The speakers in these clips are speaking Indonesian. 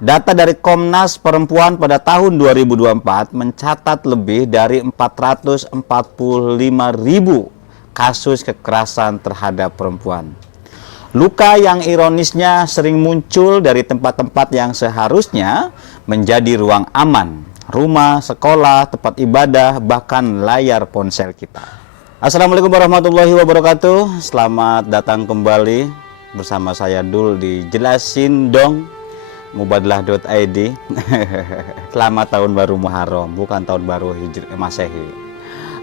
Data dari Komnas Perempuan pada tahun 2024 mencatat lebih dari 445.000 kasus kekerasan terhadap perempuan. Luka yang ironisnya sering muncul dari tempat-tempat yang seharusnya menjadi ruang aman, rumah, sekolah, tempat ibadah, bahkan layar ponsel kita. Assalamualaikum warahmatullahi wabarakatuh. Selamat datang kembali bersama saya Dul di Jelasin Dong Mubadlah.id. Selamat tahun baru Muharram, bukan tahun baru Masehi.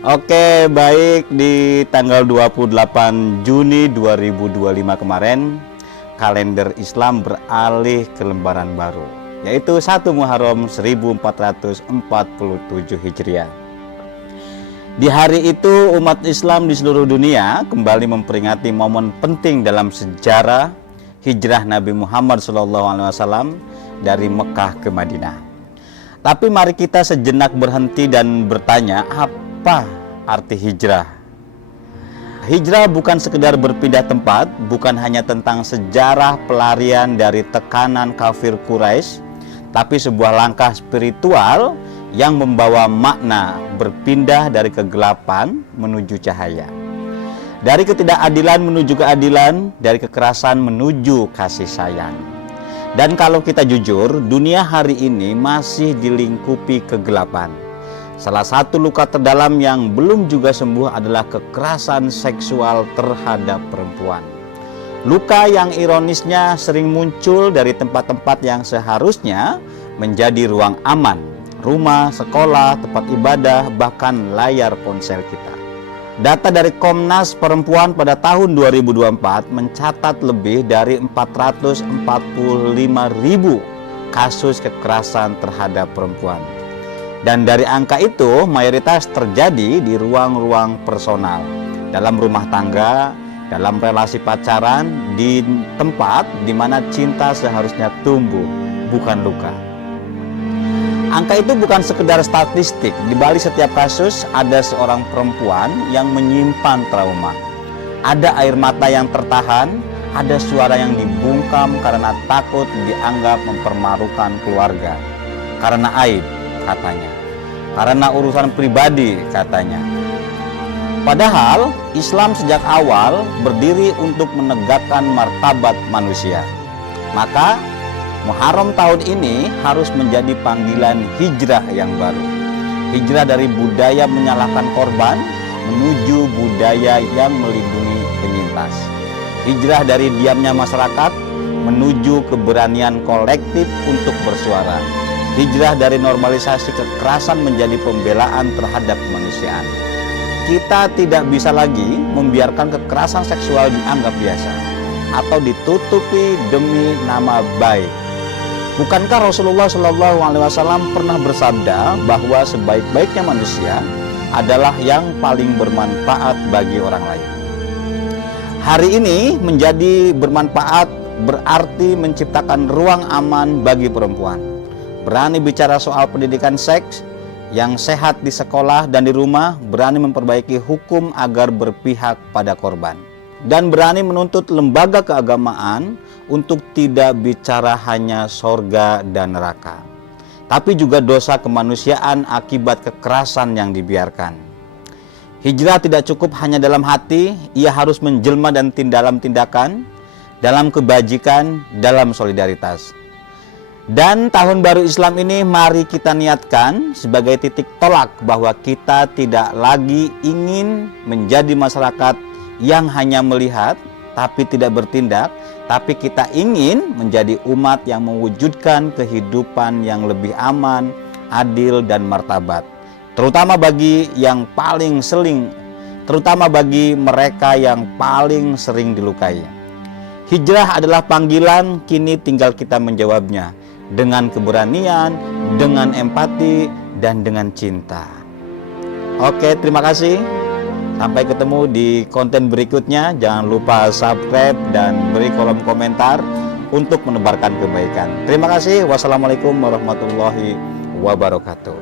Oke, baik, di tanggal 28 Juni 2025 kemarin kalender Islam beralih ke lembaran baru, yaitu 1 Muharram 1447 Hijriah. Di hari itu umat Islam di seluruh dunia kembali memperingati momen penting dalam sejarah hijrah Nabi Muhammad SAW dari Mekah ke Madinah. Tapi mari kita sejenak berhenti dan bertanya, apa arti hijrah? Hijrah bukan sekedar berpindah tempat, bukan hanya tentang sejarah pelarian dari tekanan kafir Quraisy, tapi sebuah langkah spiritual yang membawa makna berpindah dari kegelapan menuju cahaya. Dari ketidakadilan menuju keadilan, dari kekerasan menuju kasih sayang. Dan kalau kita jujur, dunia hari ini masih dilingkupi kegelapan. Salah satu luka terdalam yang belum juga sembuh adalah kekerasan seksual terhadap perempuan. Luka yang ironisnya sering muncul dari tempat-tempat yang seharusnya menjadi ruang aman, rumah, sekolah, tempat ibadah, bahkan layar ponsel kita. Data dari Komnas Perempuan pada tahun 2024 mencatat lebih dari 445.000 kasus kekerasan terhadap perempuan. Dan dari angka itu mayoritas terjadi di ruang-ruang personal, dalam rumah tangga, dalam relasi pacaran, di tempat di mana cinta seharusnya tumbuh, bukan luka. Angka itu bukan sekedar statistik. Di balik setiap kasus ada seorang perempuan yang menyimpan trauma. Ada air mata yang tertahan, ada suara yang dibungkam karena takut dianggap mempermarukan keluarga. Karena aib, katanya. Karena urusan pribadi, katanya. Padahal Islam sejak awal berdiri untuk menegakkan martabat manusia. Maka Muharram tahun ini harus menjadi panggilan hijrah yang baru. Hijrah dari budaya menyalahkan korban menuju budaya yang melindungi penyintas. Hijrah dari diamnya masyarakat menuju keberanian kolektif untuk bersuara. Hijrah dari normalisasi kekerasan menjadi pembelaan terhadap kemanusiaan. Kita tidak bisa lagi membiarkan kekerasan seksual dianggap biasa atau ditutupi demi nama baik. Bukankah Rasulullah SAW pernah bersabda bahwa sebaik-baiknya manusia adalah yang paling bermanfaat bagi orang lain? Hari ini menjadi bermanfaat berarti menciptakan ruang aman bagi perempuan. Berani bicara soal pendidikan seks yang sehat di sekolah dan di rumah, berani memperbaiki hukum agar berpihak pada korban. Dan berani menuntut lembaga keagamaan untuk tidak bicara hanya sorga dan neraka, tapi juga dosa kemanusiaan akibat kekerasan yang dibiarkan. Hijrah tidak cukup hanya dalam hati, ia harus menjelma dan dalam tindakan, dalam kebajikan, dalam solidaritas. Dan tahun baru Islam ini mari kita niatkan sebagai titik tolak bahwa kita tidak lagi ingin menjadi masyarakat yang hanya melihat tapi tidak bertindak, tapi kita ingin menjadi umat yang mewujudkan kehidupan yang lebih aman, adil dan martabat. Terutama bagi mereka yang paling sering dilukai. Hijrah adalah panggilan, kini tinggal kita menjawabnya dengan keberanian, dengan empati dan dengan cinta. Oke, terima kasih. Sampai ketemu di konten berikutnya. Jangan lupa subscribe dan beri kolom komentar untuk menebarkan kebaikan. Terima kasih. Wassalamualaikum warahmatullahi wabarakatuh.